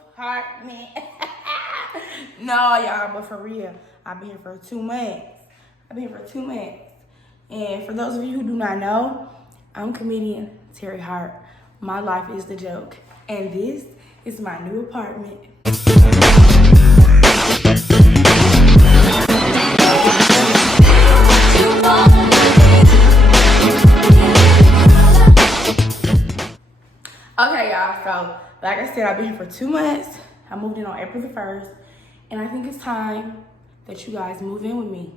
apartment. No, y'all, but for real, I've been here for 2 months. And for those of you who do not know, I'm comedian Teri Hearte. My life is the joke. And this is my new apartment. Okay, y'all, so like I said, I've been here for 2 months. I moved in on April the 1st, and I think it's time that you guys move in with me.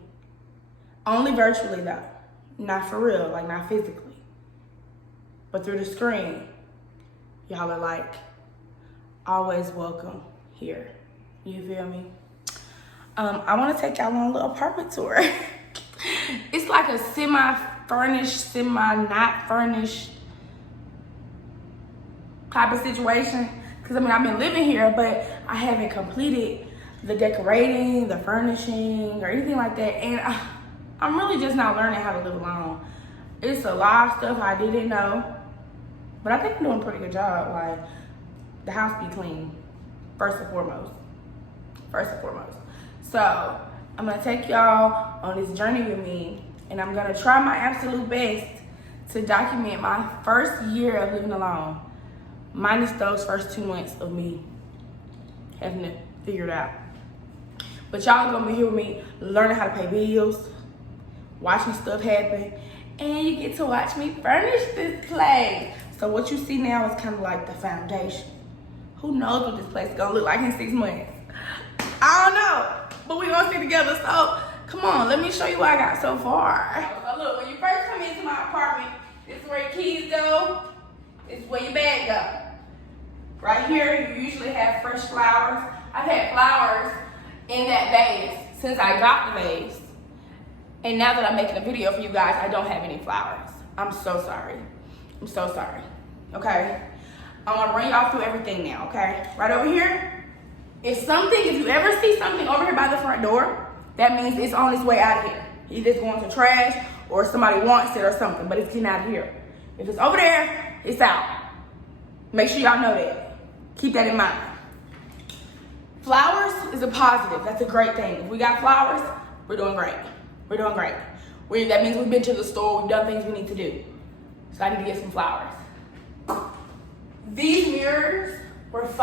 Only virtually though, not for real, like not physically, but through the screen. Y'all are like always welcome here. You feel me? I want to take y'all on a little apartment tour. It's like a semi-furnished, semi-not furnished type of situation. Cause I mean, I've been living here, but I haven't completed the decorating, the furnishing, or anything like that. And I'm really just now learning how to live alone. It's a lot of stuff I didn't know, but I think I'm doing a pretty good job. Like, the house be clean, first and foremost. So I'm gonna take y'all on this journey with me, and I'm gonna try my absolute best to document my first year of living alone, minus those first 2 months of me having to figure it out. But y'all gonna be here with me learning how to pay bills, watching stuff happen, and you get to watch me furnish this place. So what you see now is kind of like the foundation. Who knows what this place is gonna look like in 6 months? I don't know, but we gonna stick together. So come on, let me show you what I got so far. So look, when you first come into my apartment, this is where your keys go, this is where your bag go. Right here, you usually have fresh flowers. I've had flowers in that vase since I got the vase. And now that I'm making a video for you guys, I don't have any flowers. I'm so sorry. Okay? I'm gonna run y'all through everything now, okay? Right over here, if you ever see something over here by the front door, that means it's on its way out of here. Either it's going to trash or somebody wants it or something, but it's getting out of here. If it's over there, it's out. Make sure y'all know that. Keep that in mind. Flowers is a positive. That's a great thing. If we got flowers, we're doing great. That means we've been to the store, we've done things we need to do. So I need to get some flowers. These mirrors were $5.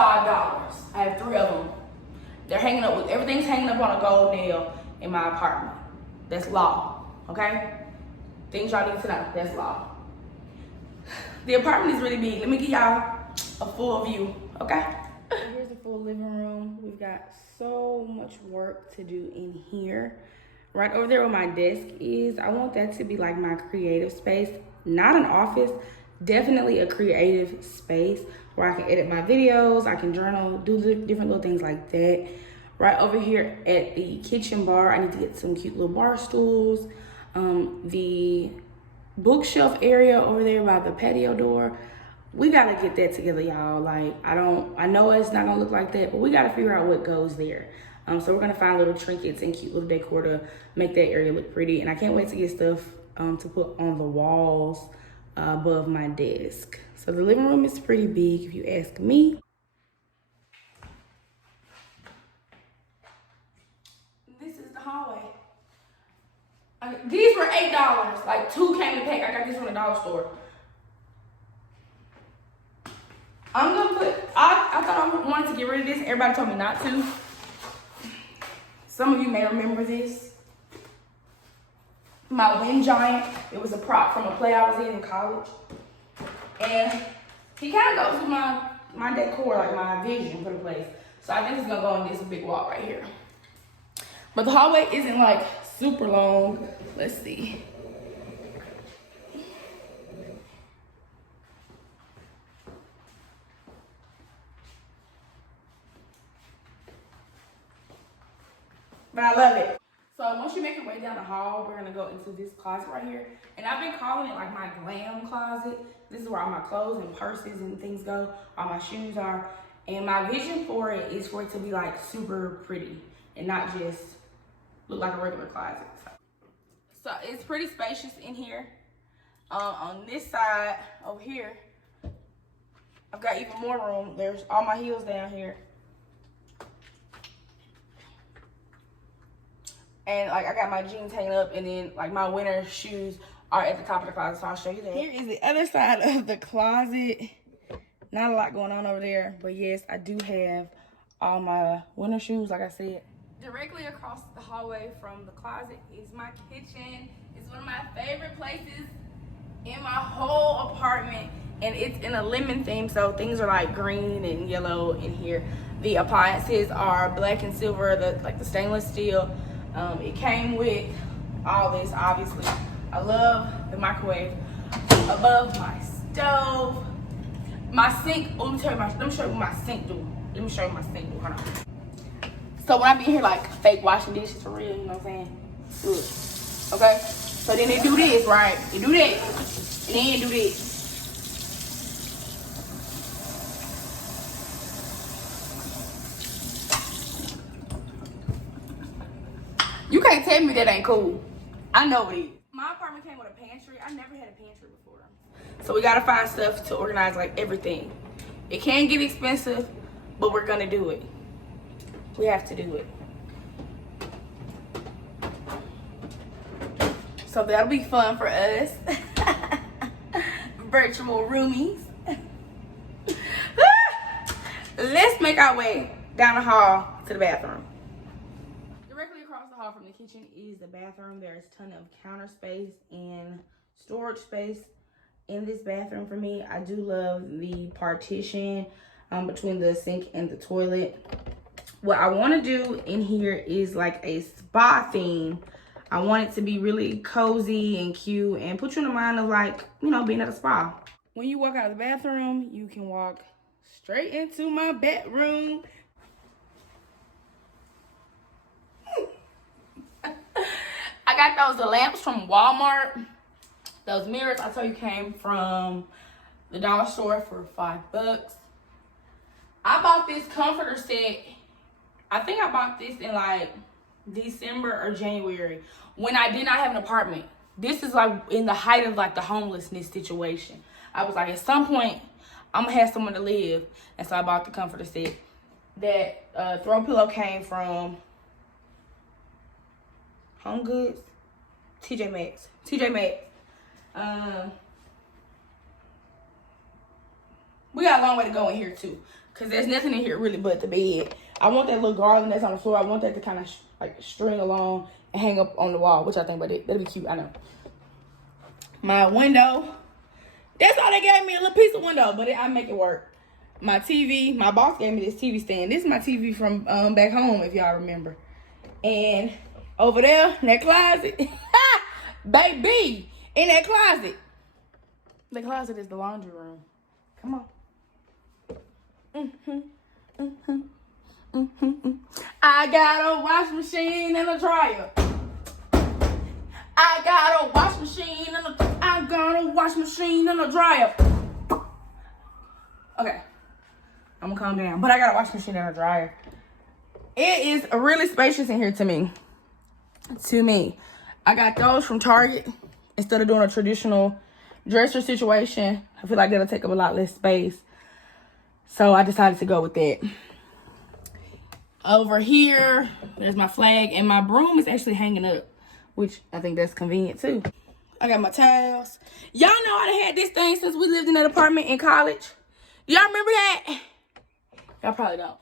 I have 3 of them. Everything's hanging up on a gold nail in my apartment. That's law, okay? Things y'all need to know, that's law. The apartment is really big. Let me give y'all a full view, okay? Here's the full living room. We've got so much work to do in here. Right over there where my desk is, I want that to be like my creative space. Not an office, definitely a creative space where I can edit my videos, I can journal, do different little things like that. Right over here at the kitchen bar, I need to get some cute little bar stools. The bookshelf area over there by the patio door, we gotta get that together, y'all. Like, I know it's not gonna look like that, but we gotta figure out what goes there. So we're gonna find little trinkets and cute little decor to make that area look pretty. And I can't wait to get stuff to put on the walls above my desk. So the living room is pretty big, if you ask me. This is the hallway. These were $8. Like 2 came in a pack. I got this from the dollar store. I'm gonna put, I thought I wanted to get rid of this. Everybody told me not to. Some of you may remember this. My wind giant. It was a prop from a play I was in college. And he kind of goes with my decor, like my vision for the place. So I think it's gonna go on this big wall right here. But the hallway isn't like super long. Let's see. But I love it. So once you make your way down the hall, we're gonna go into this closet right here. And I've been calling it like my glam closet. This is where all my clothes and purses and things go, all my shoes are. And my vision for it is for it to be like super pretty and not just look like a regular closet. So it's pretty spacious in here. On this side over here, I've got even more room. There's all my heels down here. And like I got my jeans hanging up, and then like my winter shoes are at the top of the closet, so I'll show you that. Here is the other side of the closet. Not a lot going on over there, but yes, I do have all my winter shoes, like I said. Directly across the hallway from the closet is my kitchen. It's one of my favorite places in my whole apartment, and it's in a lemon theme, so things are like green and yellow in here. The appliances are black and silver, the stainless steel. It came with all this, obviously. I love the microwave above my stove. My sink, let me show you what my sink do. Let me show you my sink do, hold on. So when I be here like fake washing dishes for real, you know what I'm saying? Look, okay? So then they do this, right? They do that, and then they do this. You can't tell me that ain't cool. I know it is. My apartment came with a pantry. I never had a pantry before. So we gotta find stuff to organize like everything. It can get expensive, but we're gonna do it. We have to do it. So that'll be fun for us. Virtual roomies. Let's make our way down the hall to the bathroom. Directly across the hall from the kitchen is the bathroom. There's a ton of counter space and storage space in this bathroom for me. I do love the partition between the sink and the toilet. What I want to do in here is like a spa theme. I want it to be really cozy and cute and put you in the mind of like, you know, being at a spa. When you walk out of the bathroom, you can walk straight into my bedroom. I got those lamps from Walmart. Those mirrors I told you came from the dollar store for $5. I bought this comforter set. I think I bought this in like December or January when I did not have an apartment. This is like in the height of like the homelessness situation. I was like, at some point, I'm gonna have somewhere to live. And so I bought the comforter set. That throw pillow came from Home Goods, TJ Maxx. We got a long way to go in here too, because there's nothing in here really but the bed. I want that little garland that's on the floor. I want that to kind of like string along and hang up on the wall, which I think that'll be cute. I know. My window, that's all they gave me, a little piece of window, but I make it work. My TV, my boss gave me this TV stand. This is my TV from back home, if y'all remember. And over there in that closet, baby, in that closet. The closet is the laundry room. Come on. I got a wash machine and a dryer. I got a wash machine and a dryer. Okay, I'm gonna calm down. But I got a wash machine and a dryer. It is really spacious in here to me. I got those from Target. Instead of doing a traditional dresser situation, I feel like that'll take up a lot less space. So I decided to go with that. Over here, there's my flag, and my broom is actually hanging up, which I think that's convenient too. I got my towels. Y'all know I done had this thing since we lived in that apartment in college. Y'all remember that? Y'all probably don't.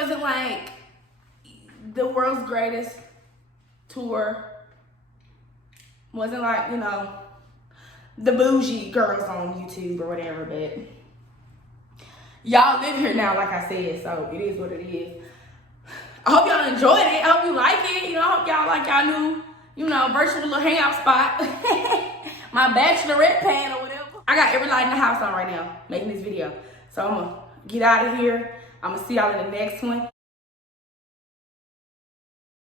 wasn't like the world's greatest tour. Wasn't like, you know, the bougie girls on YouTube or whatever, but y'all live here now, like I said, so it is what it is. I hope y'all enjoyed it. I hope you like it. You know, I hope y'all like y'all new, you know, virtual little hangout spot. My bachelorette pan or whatever. I got every light in the house on right now, making this video. So I'm gonna get out of here. I'm gonna see y'all in the next one.